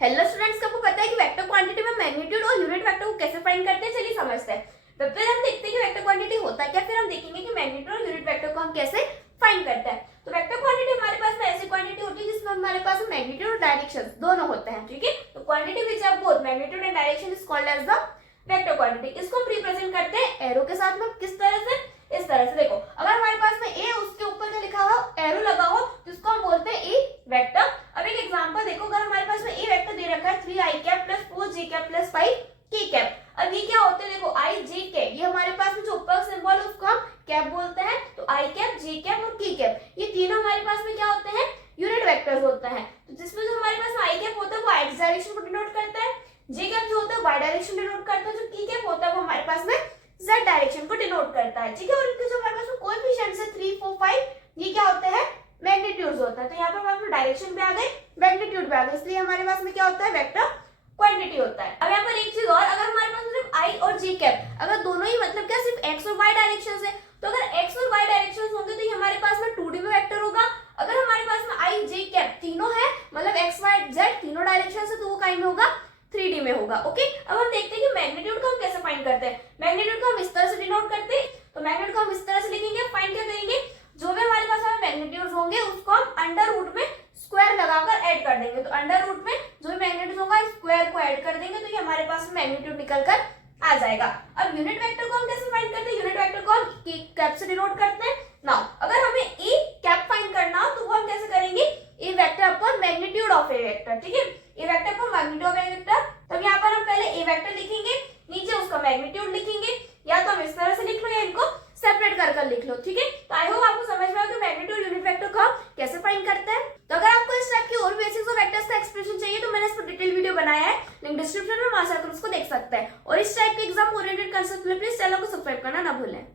Hello students, आपको पता है कि वेक्टर क्वांटिटी में मैग्नीट्यूड और यूनिट वेक्टर को कैसे फाइंड करते हैं? चलिए समझते हैं। तब तक हम देखते हैं कि वेक्टर क्वांटिटी होता क्या, फिर हम देखेंगे कि मैग्नीट्यूड और यूनिट वेक्टर को हम कैसे फाइंड करते हैं। तो वेक्टर क्वांटिटी हमारे पास में ऐसी क्वांटिटी होती है जिसमें हमारे पास मैग्नीट्यूड और डायरेक्शन दोनों होते हैं, ठीक है। तो quantity which have both magnitude and direction is called as the vector quantity. इसको हम रिप्रेजेंट करते हैं एरो के साथ में। किस तरह से? इस तरह से। देखो, अगर हमारे पास में ए, उसके ऊपर क्या लिखा हो, एरो लगा हो, तो इसको हम बोलते हैं ए वेक्टर। अब एक एग्जांपल देखो, अगर हमारे पास में ए वेक्टर दे रखा है 3i cap plus 4j cap plus 5k cap. अब ये क्या होते हैं? देखो, i j k, ये हमारे पास में जो ऊपर सिंबल है उसको हम कैप बोलते हैं। तो i कैप, j कैप और k कैप, ये तीनों हमारे पास में क्या होते हैं? यूनिट वेक्टर्स होते हैं। तो जिसमें जो हमारे पास i कैप होता है वो x डायरेक्शन को डिनोट करता है, j कैप जो होता है y डायरेक्शन डिनोट करता है, जो k कैप होता है वो हमारे पास में z डायरेक्शन को डिनोट करता है, ठीक है। और इनके जो हमारे पास में कोएफिशिएंट्स है 3, 4, 5, ये क्या होते हैं? मैग्नीट्यूड्स होता है। तो यहाँ पर हमारे पास डायरेक्शन भी आ गए, मैग्नीट्यूड भी आ गए, इसलिए हमारे पास में क्या होता है? वेक्टर क्वांटिटी होता है। अब यहाँ पर एक चीज और, अगर हमारे पास सिर्फ i और j कैप, अगर दोनों ही मतलब क्या सिर्फ x और y डायरेक्शन है, तो अगर x और y डायरेक्शन होंगे तो ये हमारे पास में 2D में वेक्टर होगा। अगर हमारे पास में i j कैप तीनों है, मतलब x y z तीनों डायरेक्शन है, तो वो काइंड में होगा 3D में होगा, ओके। अब हम देखते हैं कि मैग्नीट्यूड को हम कैसे फाइंड करते हैं। मैग्नीट्यूड को हम इस तरह से डिनोट करते हैं। तो मैग्नीट्यूड को हम इस तरह से लिखेंगे। फाइंड क्या करेंगे? जो भी हमारे पास मैग्नीट्यूड्स होंगे उसको हम अंडर रूट में स्क्वायर लगाकर ऐड कर देंगे। तो अंडर रूट में जो भी मैग्नीट्यूड होगा स्क्वायर को ऐड कर देंगे, तो ये हमारे पास मैग्नीट्यूड निकल कर आ जाएगा। अब यूनिट वेक्टर को हम कैसे फाइंड करते हैं? यूनिट वेक्टर को हम कैप से डिनोट करते हैं। नाउ अगर हमें ए कैप फाइंड करना हो तो वो हम कैसे करेंगे? A vector upon magnitude of a vector, ठीक है। A vector upon magnitude of a vector. तब यहाँ पर हम पहले ए वेक्टर लिखेंगे, नीचे उसका मैग्नीट्यूड लिखेंगे, या तो हम इस तरह से लिख लो या इनको सेपरेट कर लिख लो, ठीक है। तो आई होप आपको समझ में आया कि मैग्नीट्यूड यूनिट वेक्टर को हम कैसे फाइंड करते हैं। तो अगर आपको इस टाइप की और बेसिक्स और वेक्टर्स का एक्सप्रेशन चाहिए तो मैंने इस पर डिटेल वीडियो बनाया है, लिंक डिस्क्रिप्शन में, वहां से आकर उसको देख सकते हैं। और इस टाइप के एग्जाम ओरिएंटेड कंसेप्ट के लिए प्लीज चैनल को सब्सक्राइब करना ना भूलें।